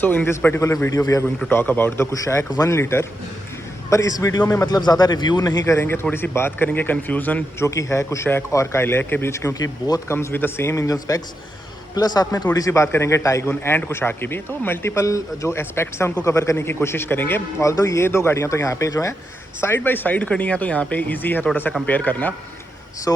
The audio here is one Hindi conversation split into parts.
So in this particular video we are going to talk about the Kushaq 1 litre. पर इस वीडियो में मतलब ज़्यादा रिव्यू नहीं करेंगे, थोड़ी सी बात करेंगे कन्फ्यूज़न जो कि है कुशैक और काइलैक के बीच, क्योंकि both comes with the same engine specs. Plus साथ में थोड़ी सी बात करेंगे टाइगुन एंड कुशाक की भी। तो मल्टीपल जो एस्पेक्ट्स हैं उनको कवर करने की कोशिश करेंगे। ऑल्दो ये दो गाड़ियाँ तो यहाँ पे जो हैं साइड बाय साइड खड़ी हैं, तो यहाँ पे ईजी है थोड़ा सा कंपेयर करना। So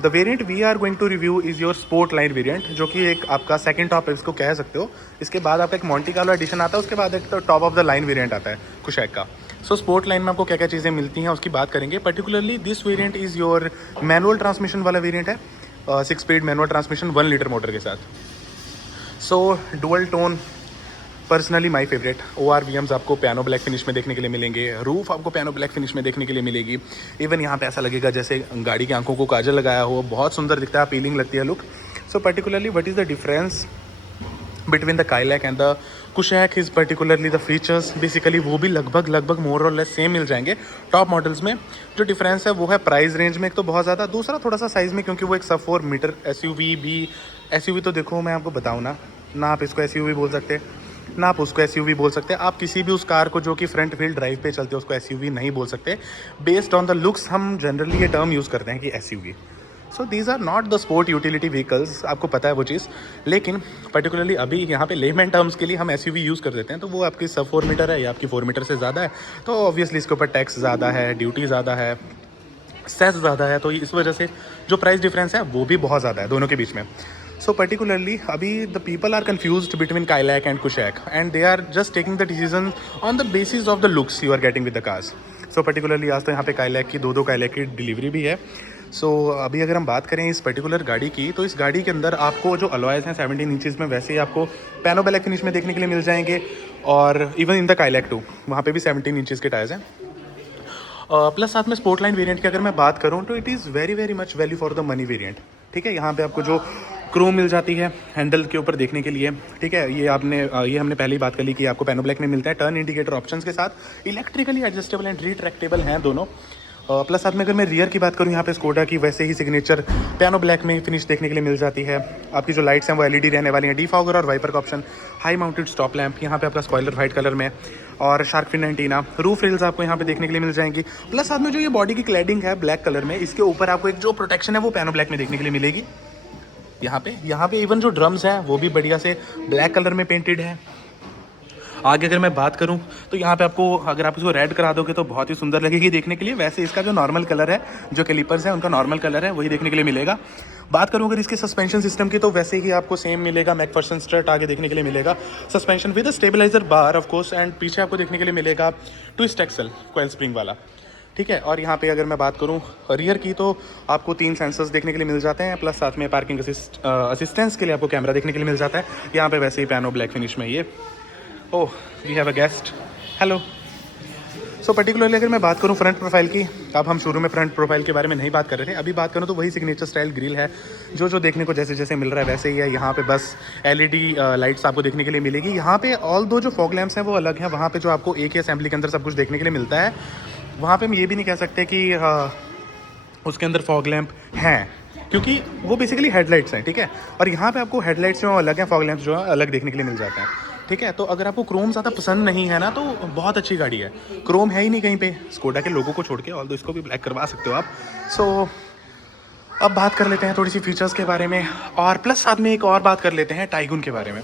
the variant we are going to review is your sport line variant, जो कि एक आपका सेकंड टॉप है, इसको कह सकते हो। इसके बाद आपका एक मॉन्टी कार्लो एडिशन आता है, उसके बाद एक तो top of the line variant आता है कुशैक का। सो स्पोर्ट लाइन में आपको क्या क्या चीज़ें मिलती हैं उसकी बात करेंगे। Particularly this variant is your manual transmission वाला वेरिएंट है, 6 speed manual transmission 1 litre motor के साथ। So dual tone personally my favourite. ORVMs आपको पियानो ब्लैक फिनिश में देखने के लिए मिलेंगे, रूफ आपको पियानो ब्लैक फिनिश में देखने के लिए मिलेगी। इवन यहाँ पे ऐसा लगेगा जैसे गाड़ी की आंखों को काजल लगाया हो, बहुत सुंदर दिखता है, अपीलिंग लगती है look. So particularly what is the difference between the Kylaq and the Kushaq is particularly the features. Basically वो भी लगभग मोर और लेस सेम मिल जाएंगे टॉप मॉडल्स में। जो डिफरेंस है वो है प्राइस रेंज में एक तो बहुत ज़्यादा, दूसरा थोड़ा सा साइज़ में, क्योंकि वो एक सब 4 मीटर SUV भी। SUV तो देखो मैं आपको बताऊँ ना आप इसको SUV बोल सकते, ना आप उसको SUV बोल सकते। आप किसी भी उस कार को जो कि फ्रंट व्हील ड्राइव पे चलते हैं उसको SUV नहीं बोल सकते। बेस्ड ऑन द लुक्स हम जनरली ये टर्म यूज़ करते हैं कि SUV। So these are not the sport utility vehicles, आपको पता है वो चीज़। लेकिन पर्टिकुलरली अभी यहाँ पे लेमैन टर्म्स के लिए हम SUV यूज़ कर देते हैं, तो वो आपकी सब 4 मीटर है या आपकी 4 मीटर से ज़्यादा है, तो ऑब्वियसली इसके ऊपर टैक्स ज़्यादा है, ड्यूटी ज़्यादा है, सेस ज़्यादा है, तो इस वजह से जो प्राइस डिफरेंस है वो भी बहुत ज़्यादा है दोनों के बीच में। सो पर्टिकुलरली अभी the people are confused between Kylaq and Kushaq and they are just taking the decision on the basis of the looks you are getting with the cars. So particularly आज तो यहाँ पे काइलैक की दो काइलैक की डिलीवरी भी है। सो अभी अगर हम बात करें इस पर्टिकुलर गाड़ी की, तो इस गाड़ी के अंदर आपको जो अलॉयज़ हैं 17 इंचज़ में, वैसे ही आपको पियानो ब्लैक फिनिश में देखने के लिए मिल जाएंगे। और इवन इन द काइलैक 2 वहाँ पे भी 17 इंचज़ के टायर्स हैं। प्लस साथ में स्पोर्ट लाइन वेरिएंट की अगर मैं बात करूँ तो it is very much value for the money variant. ठीक है, यहाँ पे आपको जो क्रोम मिल जाती है हैंडल के ऊपर देखने के लिए। ठीक है, ये हमने पहले ही बात कर ली कि आपको पियानो ब्लैक में मिलता है, टर्न इंडिकेटर ऑप्शंस के साथ, इलेक्ट्रिकली एडजस्टेबल एंड रिट्रैक्टेबल हैं दोनों। प्लस साथ में अगर मैं रियर की बात करूँ, यहाँ पे स्कोडा की वैसे ही सिग्नेचर पियानो ब्लैक में फिनिश देखने के लिए मिल जाती है। आपकी जो लाइट्स हैं वो LED रहने वाली हैं, डीफॉगर और वाइपर का option, high mounted stop lamp, यहाँ पे आपका स्पॉइलर वाइट कलर में, और shark fin antenna, roof rails आपको यहाँ पे देखने के लिए मिल जाएंगी। प्लस साथ में जो ये बॉडी की क्लैडिंग है ब्लैक कलर में, इसके ऊपर आपको एक जो प्रोटेक्शन है वो पियानो ब्लैक में देखने के लिए मिलेगी। यहाँ पे इवन जो ड्रम्स है वो भी बढ़िया से ब्लैक कलर में पेंटेड है। आगे अगर मैं बात करूं तो यहाँ पे आपको, अगर आप इसको रेड करा दोगे तो बहुत ही सुंदर लगेगी देखने के लिए। वैसे इसका जो नॉर्मल कलर है, जो कैलिपर्स है उनका नॉर्मल कलर है, वही देखने के लिए मिलेगा। बात करूँ अगर इसके सस्पेंशन सिस्टम की, तो वैसे ही आपको सेम मिलेगा। मैकफर्सन स्ट्रट आगे देखने के लिए मिलेगा, suspension with stabiliser bar of course, and पीछे आपको देखने के लिए मिलेगा ट्विस्ट एक्सल कॉइल स्प्रिंग वाला। ठीक है, और यहाँ पे अगर मैं बात करूँ रियर की, तो आपको 3 सेंसर्स देखने के लिए मिल जाते हैं। प्लस साथ में पार्किंग असिस्टेंस के लिए आपको कैमरा देखने के लिए मिल जाता है। यहाँ पे वैसे ही पियानो ब्लैक फिनिश में ये। Oh, we have a guest, hello. So particularly अगर मैं बात करूँ फ्रंट प्रोफाइल की, अब हम शुरू में फ्रंट प्रोफाइल के बारे में नहीं बात कर रहे थे, अभी बात करूँ तो वही सिग्नेचर स्टाइल ग्रिल है, जो देखने को जैसे जैसे मिल रहा है वैसे ही है। यहाँ पे बस LED लाइट्स आपको देखने के लिए मिलेगी। यहाँ पे ऑल दो जो फॉग लैंप्स हैं वो अलग हैं। वहाँ पे जो आपको एक ही असेंबली के अंदर सब कुछ देखने के लिए मिलता है, वहाँ पे हम ये भी नहीं कह सकते कि उसके अंदर फॉग लैंप हैं, क्योंकि वो बेसिकली हेडलाइट्स हैं। ठीक है, और यहाँ पे आपको हेडलाइट्स जो अलग हैं, फॉग लैंप्स जो है अलग देखने के लिए मिल जाते हैं। ठीक है, तो अगर आपको क्रोम ज़्यादा पसंद नहीं है ना, तो बहुत अच्छी गाड़ी है। क्रोम है ही नहीं कहीं पे, स्कोडा के लोगों को छोड़ के, ऑल्दो इसको भी ब्लैक करवा सकते हो आप। सो अब बात कर लेते हैं थोड़ी सी फीचर्स के बारे में, और प्लस साथ में एक और बात कर लेते हैं टाइगुन के बारे में।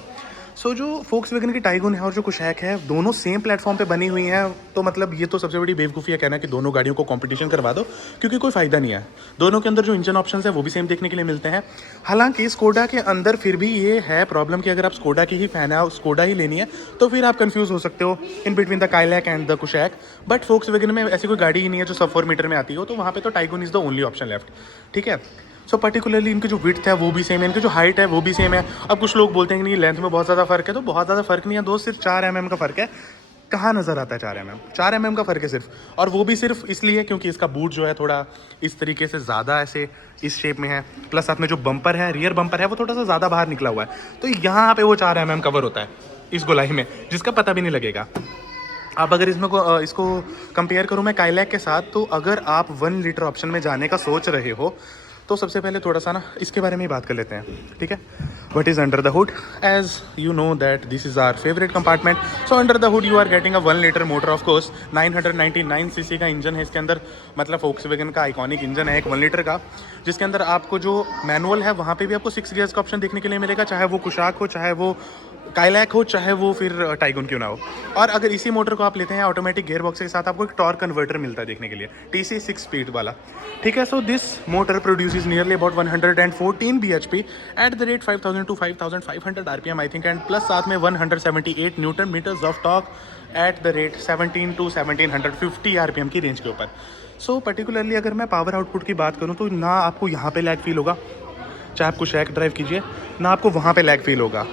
सो जो फोक्सवैगन की टाइगुन है और जो कुशैक है, दोनों सेम प्लेटफॉर्म पे बनी हुई हैं, तो मतलब ये तो सबसे बड़ी बेवकूफ़ी है कहना कि दोनों गाड़ियों को कंपटीशन करवा दो, क्योंकि कोई फ़ायदा नहीं है। दोनों के अंदर जो इंजन ऑप्शंस है वो भी सेम देखने के लिए मिलते हैं। हालांकि स्कोडा के अंदर फिर भी ये है प्रॉब्लम कि अगर आप स्कोडा की ही फ़ैन है, स्कोडा ही लेनी है, तो फिर आप कन्फ्यूज़ हो सकते हो in between the Kylaq and the Kushaq. But Volkswagen में ऐसी कोई गाड़ी ही नहीं है जो सब 4 मीटर में आती हो, तो वहाँ पर तो Tiguan is the only option left. ठीक है, सो पर्टिकुलरली इनकी जो विड्थ है वो भी सेम है, इनकी जो हाइट है वो भी सेम है। अब कुछ लोग बोलते हैं कि नहीं लेंथ में बहुत ज़्यादा फ़र्क है, तो बहुत ज़्यादा फ़र्क नहीं है दोस्त, सिर्फ 4 mm का फ़र्क है। कहाँ नज़र आता है 4 mm का फ़र्क है सिर्फ, और वो भी सिर्फ इसलिए क्योंकि इसका बूट जो है थोड़ा इस तरीके से ज़्यादा ऐसे इस शेप में है। प्लस साथ में जो बम्पर है, रियर बम्पर है, वो थोड़ा सा ज़्यादा बाहर निकला हुआ है, तो यहाँ पे वो 4 mm कवर होता है इस गोलाई में, जिसका पता भी नहीं लगेगा। अब अगर इसको कंपेयर करूँ मैं काइलैक के साथ, तो अगर आप 1 लीटर ऑप्शन में जाने का सोच रहे हो, तो सबसे पहले थोड़ा सा ना इसके बारे में ही बात कर लेते हैं, ठीक है। What is under the hood? As you know that this is our favourite compartment. So under the hood you are getting a 1 litre motor, of course 999 CC का इंजन है इसके अंदर, मतलब फोक्सवैगन का आइकॉनिक इंजन है एक 1 लीटर का, जिसके अंदर आपको जो मैनुअल है वहाँ पे भी आपको 6 गियर्स का ऑप्शन देखने के लिए मिलेगा, चाहे वो कुशाक हो, चाहे वो काइलैक हो, चाहे वो फिर टाइगुन क्यों ना हो। और अगर इसी मोटर को आप लेते हैं ऑटोमेटिक गियर बॉक्स के साथ, आपको एक टॉर्क कन्वर्टर मिलता है देखने के लिए, TC 6 स्पीड वाला, ठीक है। So this motor produces nearly about 114 bhp at the rate 5000 to 5500 rpm I think, and plus साथ में 178 newton metres of torque at the rate 17 to 1750 rpm की रेंज के ऊपर। सो पर्टिकुलरली अगर मैं पावर आउटपुट की बात करूँ तो ना आपको यहाँ पे लैग फील होगा, चाहे आप कुशैक ड्राइव कीजिए, ना आपको वहाँ पे लैग फील होगा।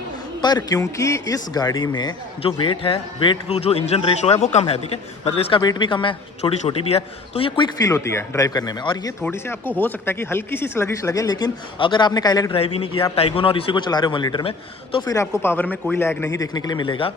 पर क्योंकि इस गाड़ी में जो वेट है, वेट टू जो इंजन रेशो है वो कम है, ठीक है, मतलब इसका वेट भी कम है, छोटी छोटी भी है, तो ये क्विक फील होती है ड्राइव करने में। और ये थोड़ी सी आपको हो सकता है कि हल्की सी स्लगिश लगे, लेकिन अगर आपने काइलैक ड्राइव ही नहीं किया, आप टाइगुन और इसी को चला रहे हो 1 लीटर में, तो फिर आपको पावर में कोई लैग नहीं देखने के लिए मिलेगा।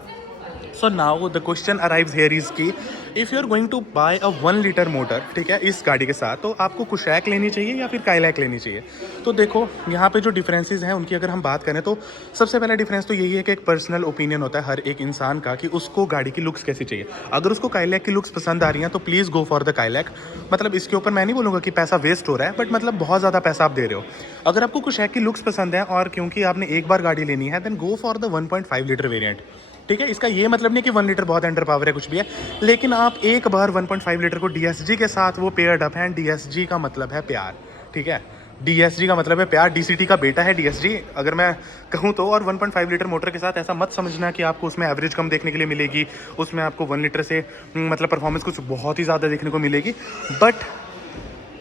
So now the question arrives here is की if you are going to buy a 1 litre motor, ठीक है, इस गाड़ी के साथ, तो आपको कुशैक लेनी चाहिए या फिर काइलैक लेनी चाहिए। तो देखो यहाँ पे जो डिफरेंसेस हैं उनकी अगर हम बात करें तो सबसे पहला डिफरेंस तो यही है कि एक पर्सनल ओपिनियन होता है हर एक इंसान का कि उसको गाड़ी की लुक्स कैसी चाहिए। अगर उसको काइलैक की लुक्स पसंद आ रही हैं तो please go for the Kylaq. मतलब इसके ऊपर मैं नहीं बोलूँगा कि पैसा वेस्ट हो रहा है, बट मतलब बहुत ज़्यादा पैसा आप दे रहे हो। अगर आपको कुशैक की लुक्स पसंद है और क्योंकि आपने एक बार गाड़ी लेनी है, then go for the 1.5 litre variant, ठीक है। इसका ये मतलब नहीं कि 1 लीटर बहुत अंडर पावर है कुछ भी है, लेकिन आप एक बार 1.5 लीटर को DSG के साथ वो पेयर्ड अप है। DSG का मतलब है प्यार, ठीक है, DSG का मतलब है प्यार, DCT का बेटा है DSG अगर मैं कहूँ तो। और 1.5 लीटर मोटर के साथ ऐसा मत समझना कि आपको उसमें एवरेज कम देखने के लिए मिलेगी, उसमें आपको 1 लीटर से मतलब परफॉर्मेंस कुछ बहुत ही ज़्यादा देखने को मिलेगी। बट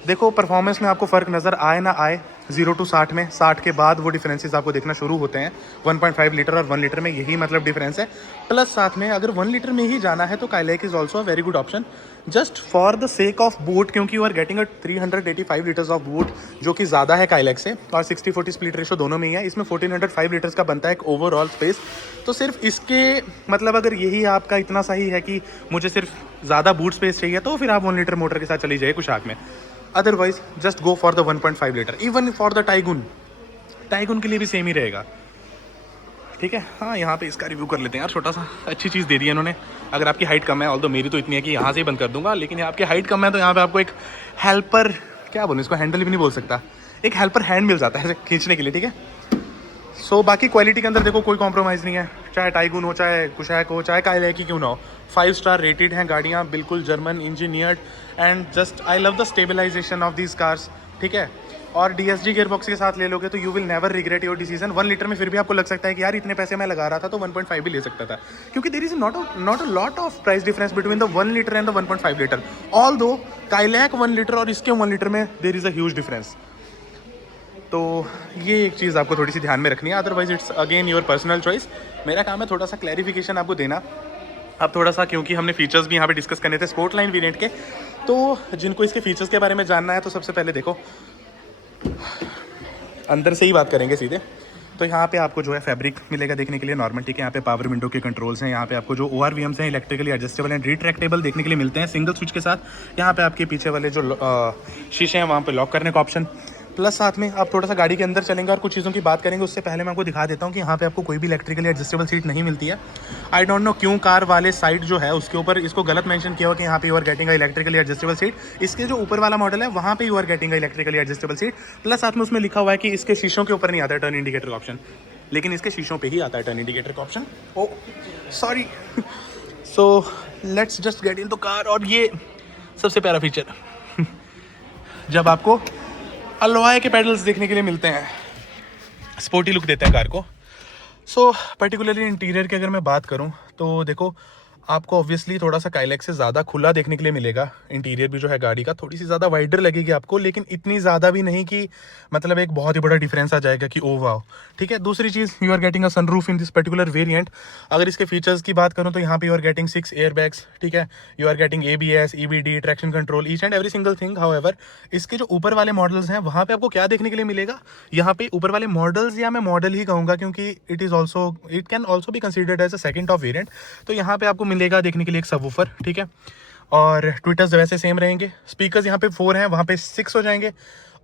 देखो परफॉर्मेंस में आपको फ़र्क नज़र आए ना आए, 0 to 60 में, 60 के बाद वो डिफरेंसेस आपको देखना शुरू होते हैं 1.5 लीटर और 1 लीटर में, यही मतलब डिफरेंस है। प्लस साथ में अगर 1 लीटर में ही जाना है तो Kylaq is also a very good option just for the sake of boot, क्योंकि you are getting a 385 litres of boot जो कि ज़्यादा है काइलैक से, और 60-40 स्प्लिट रेशो दोनों में ही है। इसमें 1405 लीटर्स का बनता है एक ओवरऑल स्पेस। तो सिर्फ इसके मतलब अगर यही आपका इतना सही है कि मुझे सिर्फ ज़्यादा बूट स्पेस चाहिए, तो फिर आप 1 लीटर मोटर के साथ चली जाइए कुशाक में। Otherwise just go for the 1.5 litre. Even for the Tiguan के लिए भी सेम ही रहेगा, ठीक है। हाँ, यहाँ पे इसका रिव्यू कर लेते हैं यार, छोटा सा अच्छी चीज़ दे दी है इन्होंने। अगर आपकी हाइट कम है, ऑल्दो मेरी तो इतनी है कि यहाँ से ही बंद कर दूंगा, लेकिन आपकी हाइट कम है तो यहाँ पे आपको एक हेल्पर, क्या बोलूँ इसको, हैंडल भी नहीं बोल सकता, एक हेल्पर हैंड मिल जाता है खींचने के लिए, ठीक है। सो बाकी क्वालिटी के अंदर देखो कोई कॉम्प्रोमाइज़ नहीं है, चाहे टाइगुन हो, चाहे कुशैक हो, चाहे काइलैक ही क्यों ना हो, 5 स्टार रेटेड हैं गाड़ियाँ, बिल्कुल German engineered, and just I love the stabilisation of these cars, ठीक है। और DSG गियर बॉक्स के साथ ले लोगे तो you will never regret your decision. 1 litre में फिर भी आपको लग सकता है कि यार इतने पैसे मैं लगा रहा था तो 1.5 भी ले सकता था, क्योंकि there is not a lot of price difference between the 1 litre and the 1.5 litre. Although Kylaq 1 litre और इसके 1 लीटर में there is a huge difference. तो ये एक चीज़ आपको थोड़ी सी ध्यान में रखनी है, otherwise it's again your personal choice. मेरा काम है थोड़ा सा क्लैरिफिकेशन आपको देना। अब थोड़ा सा क्योंकि हमने फीचर्स भी यहाँ पे डिस्कस करने थे स्पोर्ट लाइन वेरिएंट के, तो जिनको इसके फीचर्स के बारे में जानना है तो सबसे पहले देखो अंदर से ही बात करेंगे सीधे। तो यहाँ पे आपको जो है फैब्रिक मिलेगा देखने के लिए नॉर्मल, ठीक है। यहाँ पे पावर विंडो के कंट्रोल्स हैं, यहाँ पे आपको जो ORVMs हैं इलेक्ट्रिकली एडजस्टेबल एंड रिट्रैक्टेबल देखने के लिए मिलते हैं सिंगल स्विच के साथ। यहाँ पे आपके पीछे वाले जो शीशे हैं वहाँ पे लॉक करने का ऑप्शन, प्लस साथ में आप थोड़ा सा गाड़ी के अंदर चलेंगे और कुछ चीज़ों की बात करेंगे। उससे पहले मैं आपको दिखा देता हूँ कि यहाँ पे आपको कोई भी इलेक्ट्रिकली एडजस्टेबल सीट नहीं मिलती है। आई डोंट नो क्यों कार वाले साइड जो है उसके ऊपर इसको गलत मेंशन किया हुआ कि यहाँ पे you are getting electrically adjustable seat. इसके जो ऊपर वाला मॉडल है वहाँ पे you are getting electrically adjustable seat, plus साथ में उसमें लिखा हुआ है कि इसके शीशों के ऊपर नहीं आता है टर्न इंडिकेटर का ऑप्शन, लेकिन इसके शीशों पे ही आता है टर्न इंडिकेटर का option. Oh sorry. So let's just get in the car. और ये सबसे प्यारा फीचर जब आपको अलॉय के पैडल्स देखने के लिए मिलते हैं, स्पोर्टी लुक देते हैं कार को। सो पर्टिकुलरली इंटीरियर की अगर मैं बात करूं तो देखो आपको ऑब्वियसली थोड़ा सा काइलैक से ज़्यादा खुला देखने के लिए मिलेगा। इंटीरियर भी जो है गाड़ी का थोड़ी सी ज़्यादा वाइडर लगेगी आपको, लेकिन इतनी ज़्यादा भी नहीं कि मतलब एक बहुत ही बड़ा डिफरेंस आ जाएगा कि ओ वाओ, ठीक है। दूसरी चीज़, you are getting a sunroof in this particular variant. अगर इसके फीचर्स की बात करूँ तो यहाँ पे यू आर गेटिंग 6 एयरबैग्स, ठीक है। You are getting ABS, EBD, traction control, each and every single thing. However इसके जो ऊपर वाले मॉडल्स हैं वहाँ पे आपको क्या देखने के लिए मिलेगा, यहाँ पे ऊपर वाले मॉडल्स, या मैं मॉडल ही कहूँगा क्योंकि it can also be considered as a second top variant. तो यहाँ पे आपको मिलेगा देखने के लिए एक सबवूफर, ठीक है। और ट्विटर्स वैसे सेम रहेंगे। स्पीकर्स यहाँ पे 4 हैं, वहाँ पे 6 हो जाएंगे।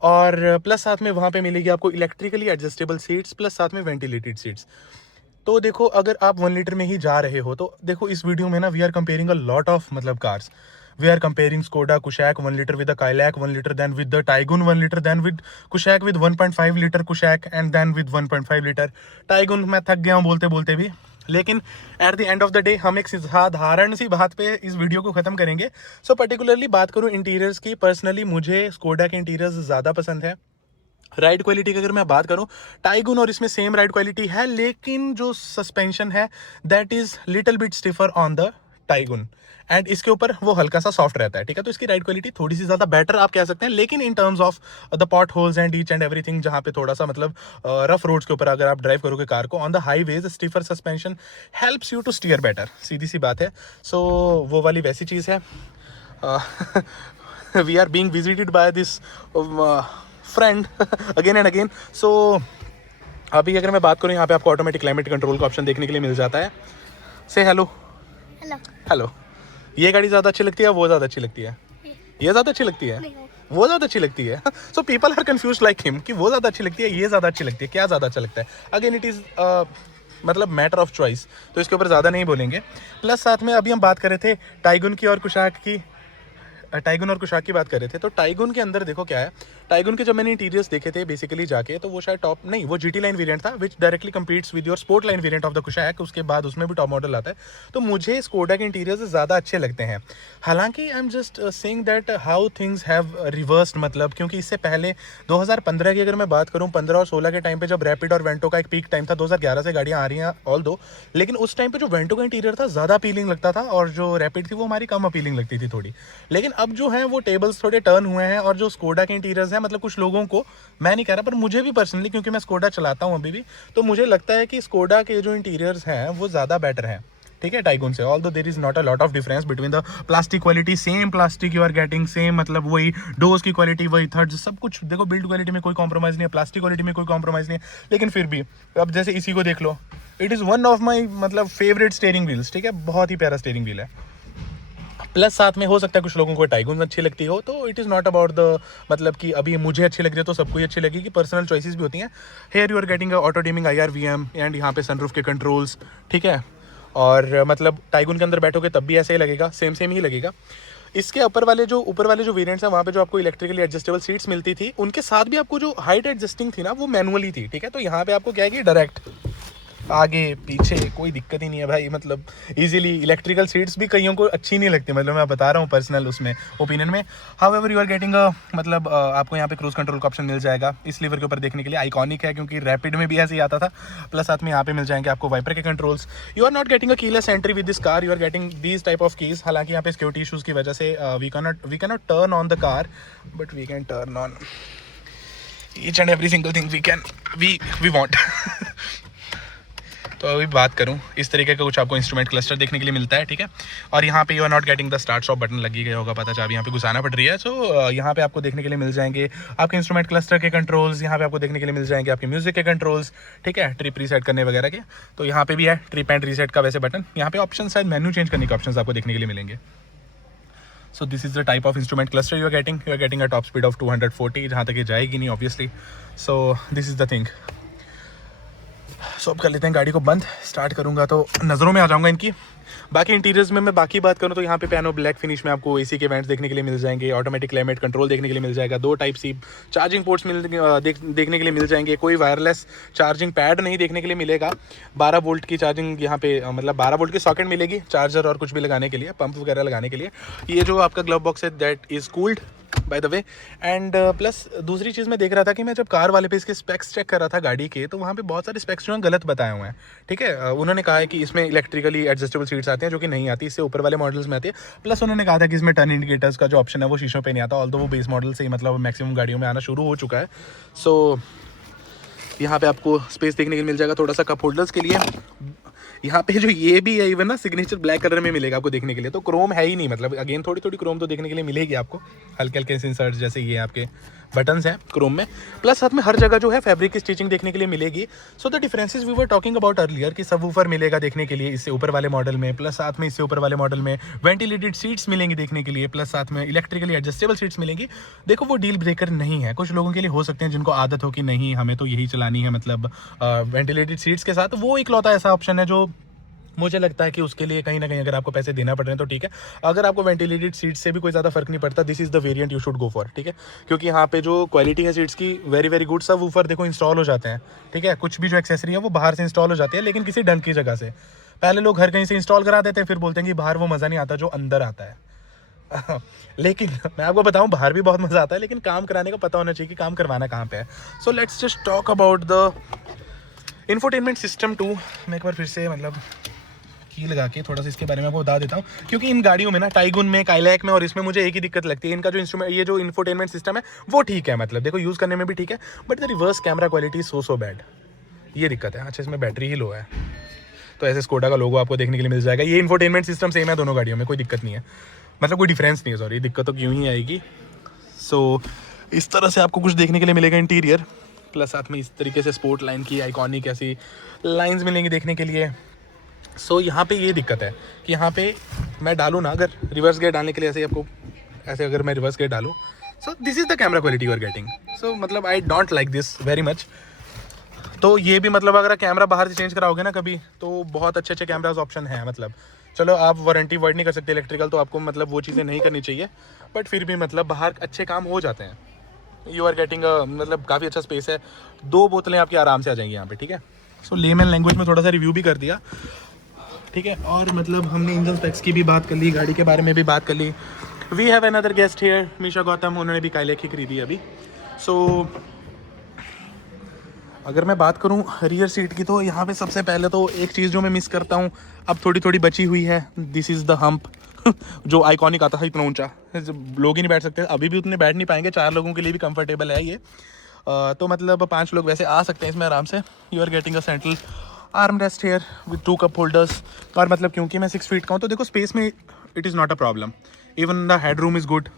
और प्लस साथ में वहाँ पे मिलेगी आपको इलेक्ट्रिकली एडजस्टेबल सीट्स प्लस साथ में वेंटिलेटेड सीट्स। तो देखो अगर आप 1 लीटर में ही जा रहे हो तो देखो इस वीडियो में ना we are comparing a lot of मतलब cars. We are comparing Skoda Kushaq 1 litre with the Kylaq 1 litre, then with the Taigun 1 litre, then with Kushaq with 1.5 litre Kushaq and then with 1.5 litre Taigun. मैं थक गया हूँ बोलते बोलते भी, लेकिन at the end of the day हम एक साधारण सी बात पे इस वीडियो को ख़त्म करेंगे। सो पर्टिकुलरली बात करूँ इंटीरियर्स की, पर्सनली मुझे स्कोडा के इंटीरियर्स ज़्यादा पसंद है। राइड क्वालिटी की अगर मैं बात करूं, टाइगुन और इसमें सेम राइड क्वालिटी है, लेकिन जो सस्पेंशन है that is little bit stiffer on the Tiguan and इसके ऊपर वो हल्का सा सॉफ्ट रहता है, ठीक है। तो इसकी राइड क्वालिटी थोड़ी सी ज़्यादा बेटर आप कह सकते हैं, लेकिन in terms of the pot holes and each and everything, जहाँ पे थोड़ा सा मतलब रफ रोड्स के ऊपर अगर आप ड्राइव करोगे कार को on the highways, stiffer suspension helps you to steer better, सीधी सी बात है। सो वो वाली वैसी चीज़ है। We are being visited by this friend again and again. So अभी अगर मैं बात करूँ, यहाँ पे आपको ऑटोमेटिक क्लाइमेट कंट्रोल का ऑप्शन देखने के लिए मिल जाता है। से हेलो हेलो हेलो। ये गाड़ी ज़्यादा अच्छी लगती है, वो ज़्यादा अच्छी लगती है? ये ज़्यादा अच्छी लगती है, वो ज़्यादा अच्छी लगती है। So people are confuse like him कि वो ज़्यादा अच्छी लगती है, ये ज़्यादा अच्छी लगती है, क्या ज़्यादा अच्छा लगता है? अगेन इट इज़ मतलब मैटर ऑफ चॉइस, तो इसके ऊपर ज़्यादा नहीं बोलेंगे। प्लस साथ में अभी हम बात कर रहे थे टाइगुन की और कुशाक की, टाइगुन और कुशाक की बात कर रहे थे। तो टाइगुन के अंदर देखो क्या है, टाइगुन के जब मैंने इंटीरियर्स देखे थे बेसिकली जाके, तो वो शायद टॉप नहीं, वो जीटी लाइन वेरिएंट था विच directly competes with your sport line variant of the Kushaq. उसके बाद उसमें भी टॉप मॉडल आता है। तो मुझे स्कोडा के इंटीरियर्स ज़्यादा अच्छे लगते हैं। हालांकि I am just saying that how things have reversed, मतलब क्योंकि इससे पहले 2015 की अगर मैं बात करूँ, 15 और 16 के टाइम पे जब रैपिड और वेंटो का एक पीक टाइम था, 2011 से गाड़ियाँ आ रही हैं ऑल दो, लेकिन उस टाइम पे जो वेंटो का इंटीरियर था ज़्यादा अपीलिंग लगता था और जो रैपिड थी वो हमारी कम अपीलिंग लगती थी थोड़ी। लेकिन अब जो है वो टेबल्स थोड़े टर्न हुए हैं और जो स्कोडा के इंटीरियर्स हैं, मतलब कुछ लोगों को, मैं नहीं कह रहा पर मुझे भी पर्सनली, क्योंकि मैं स्कोडा चलाता हूँ अभी भी, तो मुझे लगता है कि स्कोडा के जो इंटीरियर्स हैं वो ज़्यादा बेटर हैं, ठीक है, टाइगुन से। Although there is not a lot of difference between the plastic quality, same plastic you are getting, same मतलब वही डोर्स की क्वालिटी, वही थर्ड, सब कुछ देखो, बिल्ड क्वालिटी में कोई कॉम्प्रोमाइज़ नहीं है, प्लास्टिक क्वालिटी में कोई कॉम्प्रोमाइज़ नहीं है। लेकिन फिर भी अब जैसे इसी को देख लो, it is one of my मतलब फेवरेट स्टीयरिंग व्हील्स, ठीक है, बहुत ही प्यारा स्टीयरिंग व्हील है। प्लस साथ में हो सकता है कुछ लोगों को टाइगुन अच्छी लगती हो, तो it is not about the मतलब कि अभी मुझे अच्छी लग रही है तो सबको ही अच्छी लगेगी, पर्सनल चॉइसेस भी होती हैं। Here you are getting auto dimming IRVM एंड यहाँ पे सनरूफ के कंट्रोल्स, ठीक है। और मतलब टाइगुन के अंदर बैठोगे तब भी ऐसे ही लगेगा, सेम ही लगेगा। इसके ऊपर वाले जो वेरिएंट्स हैं वहाँ पे जो आपको इलेक्ट्रिकली एडजस्टेबल सीट्स मिलती थी, उनके साथ भी आपको जो हाइट एडजस्टिंग थी ना वो मैनुअली थी, ठीक है। तो यहाँ पे आपको क्या है कि डायरेक्ट आगे पीछे कोई दिक्कत ही नहीं है भाई, मतलब इजीली। इलेक्ट्रिकल सीट्स भी कईयों को अच्छी नहीं लगती, मतलब मैं बता रहा हूँ पर्सनल उसमें ओपिनियन में। हाउएवर यू आर गेटिंग मतलब आपको यहाँ पे क्रूज कंट्रोल का ऑप्शन मिल जाएगा इस लीवर के ऊपर देखने के लिए, आइकॉनिक है क्योंकि रैपिड में भी ऐसे ही आता था। प्लस साथ में यहाँ पे मिल जाएंगे आपको वाइपर के controls. You are not getting a keyless entry with this car, you are getting these type of keys. हालांकि यहाँ पे सिक्योरिटी इशूज़ की वजह से we can not turn on the car, but we can turn on each and every single thing we want. तो अभी बात करूं, इस तरीके का कुछ आपको इंस्ट्रूमेंट क्लस्टर देखने के लिए मिलता है, ठीक है। और यहाँ पे you are not getting the start stop button, लगी गया होगा पता, चाबी यहाँ पे घुसाना पड़ रही है। सो यहाँ पे आपको देखने के लिए मिल जाएंगे आपके इंस्ट्रूमेंट क्लस्टर के कंट्रोल्स, यहाँ पे आपको देखने के लिए मिल जाएंगे आपके म्यूजिक के कंट्रोल्स, ठीक है, ट्रिप रीसेट करने वगैरह के। तो यहाँ पे भी है ट्रिप एंड रीसेट का वैसे बटन। यहाँ पे ऑप्शन शायद मेन्यू चेंज करने के ऑप्शन आपको देखने के लिए मिलेंगे। So this is the type of instrument cluster you are getting a top speed of 240, जहाँ तक ये जाएगी नहीं obviously. So this is the thing. So अब कर लेते हैं गाड़ी को बंद, स्टार्ट करूंगा तो नज़रों में आ जाऊंगा इनकी। बाकी इंटीरियर्स में मैं बाकी बात करूं तो यहाँ पे पियानो ब्लैक फिनिश में आपको एसी के वेंट्स देखने के लिए मिल जाएंगे, ऑटोमेटिक क्लाइमेट कंट्रोल देखने के लिए मिल जाएगा, 2 टाइप सी चार्जिंग पोर्ट्स देखने के लिए मिल जाएंगे। कोई वायरलेस चार्जिंग पैड नहीं देखने के लिए मिलेगा। 12 वोल्ट की चार्जिंग यहाँ पे मतलब 12 वोल्ट की सॉकेट मिलेगी, चार्जर और कुछ भी लगाने के लिए, पंप वगैरह लगाने के लिए। ये जो आपका ग्लव बॉक्स है that is cooled by the way. And plus दूसरी चीज़ मैं देख रहा था कि मैं जब कार वाले पे इसके स्पेक्स चेक कर रहा था गाड़ी के, तो वहाँ पे बहुत सारे स्पेक्स जो हैं गलत बताए हुए हैं, ठीक है। उन्होंने कहा है कि इसमें इलेक्ट्रिकली एडजस्टेबल सीट्स आती हैं, जो कि नहीं आती, इससे ऊपर वाले मॉडल्स में आती है। प्लस उन्होंने कहा था कि इसमें टर्न इंडिकेटर्स का जो ऑप्शन है वो शीशों पे नहीं आता, ऑल्दो वो बेस मॉडल से ही मतलब मैक्सिमम गाड़ियों में आना शुरू हो चुका है। सो यहाँ पे आपको स्पेस देखने के लिए मिल जाएगा थोड़ा सा कप होल्डर्स के लिए। यहाँ पे जो ये भी है इवन ना सिग्नेचर ब्लैक कलर में मिलेगा आपको देखने के लिए, तो क्रोम है ही नहीं, मतलब अगेन थोड़ी थोड़ी क्रोम तो देखने के लिए मिलेगी आपको, हल्के हल्के इंसर्ट्स जैसे ये आपके बटन्स हैं क्रोम में, प्लस साथ में हर जगह जो है फैब्रिक की स्टिचिंग देखने के लिए मिलेगी। So the differences we were talking about earlier कि सबवूफर मिलेगा देखने के लिए इससे ऊपर वाले मॉडल में, प्लस साथ में इससे ऊपर वाले मॉडल में वेंटिलेटेड सीट्स मिलेंगी देखने के लिए, प्लस साथ में इलेक्ट्रिकली एडजस्टेबल सीट्स मिलेंगी। देखो वो डील ब्रेकर नहीं है, कुछ लोगों के लिए हो सकते हैं जिनको आदत हो कि नहीं हमें तो यही चलानी है, मतलब वेंटिलेटेड सीट्स के साथ। वो इकलौता ऐसा ऑप्शन है जो मुझे लगता है कि उसके लिए कहीं ना कहीं अगर आपको पैसे देना पड़ रहे हैं तो ठीक है। अगर आपको वेंटिलेटेड सीट से भी कोई ज़्यादा फर्क नहीं पड़ता, this is the variant you should go for, ठीक है। क्योंकि यहाँ पे जो क्वालिटी है सीट्स की वेरी वेरी गुड। सब वूफर देखो इंस्टॉल हो जाते हैं, ठीक है। कुछ भी जो एक्सेसरी है वो बाहर से इंस्टॉल हो जाती है, लेकिन किसी ढंग की जगह से। पहले लोग हर कहीं से इंस्टॉल करा देते हैं, फिर बोलते हैं कि बाहर वो मज़ा नहीं आता जो अंदर आता है। लेकिन मैं आपको बताऊं बाहर भी बहुत मज़ा आता है, लेकिन काम कराने का पता होना चाहिए कि काम करवाना कहाँ पे है। सो let's just talk about the infotainment system 2। मैं एक बार फिर से मतलब की लगा के थोड़ा सा इसके बारे में आपको बता देता हूँ, क्योंकि इन गाड़ियों में ना टाइगुन में, काइलैक में और इसमें मुझे एक ही दिक्कत लगती है, इनका जो इंस्ट्रूमेंट ये जो इंफोटेनमेंट सिस्टम है वो ठीक है, मतलब देखो यूज़ करने में भी ठीक है, but the reverse camera quality so bad, ये दिक्कत है। अच्छा इसमें बैटरी ही लो है, तो ऐसे स्कोडा का लोगो आपको देखने के लिए मिल जाएगा। ये इंफोटेनमेंट सिस्टम सेम है दोनों गाड़ियों में, कोई दिक्कत नहीं है, मतलब कोई डिफरेंस नहीं है, सॉरी दिक्कत तो क्यों ही आएगी। सो इस तरह से आपको कुछ देखने के लिए मिलेगा इंटीरियर, प्लस साथ में इस तरीके से स्पोर्ट लाइन की आइकॉनिक ऐसी लाइंस मिलेंगी देखने के लिए। सो यहाँ पे ये दिक्कत है कि यहाँ पे मैं डालूँ ना, अगर रिवर्स गियर डालने के लिए ऐसे आपको ऐसे अगर मैं रिवर्स गियर डालूँ, so this is the camera quality you are getting. So मतलब I don't like this very much. तो ये भी मतलब अगर कैमरा बाहर से चेंज कराओगे ना कभी, तो बहुत अच्छे अच्छे कैमराज ऑप्शन हैं। मतलब चलो आप वारंटी वर्ड नहीं कर सकते इलेक्ट्रिकल, तो आपको मतलब वो चीज़ें नहीं करनी चाहिए, बट फिर भी मतलब बाहर अच्छे काम हो जाते हैं। यू आर गेटिंग मतलब काफ़ी अच्छा स्पेस है, 2 बोतलें आपकी आराम से आ जाएंगी यहाँ पे, ठीक है। सो लेमन लैंग्वेज में थोड़ा सा रिव्यू भी कर दिया, ठीक है। और मतलब हमने इंजन स्पेक्स की भी बात कर ली, गाड़ी के बारे में भी बात कर ली। We have another guest here, Misha Gautam, उन्होंने भी काइलैक ही खरीदी अभी। सो अगर मैं बात करूं रियर सीट की, तो यहाँ पे सबसे पहले तो एक चीज़ जो मैं मिस करता हूँ, अब थोड़ी थोड़ी बची हुई है, दिस इज़ द हम्प। जो आइकॉनिक आता था इतना ऊंचा, लोग ही नहीं बैठ सकते, अभी भी उतने बैठ नहीं पाएंगे, 4 लोगों के लिए भी कंफर्टेबल है ये। तो मतलब 5 लोग वैसे आ सकते हैं इसमें आराम से। You are getting a central arm rest here with 2 cup holders. और मतलब क्योंकि मैं 6 फीट का हूँ तो देखो स्पेस में it is not a problem, even the head room is good,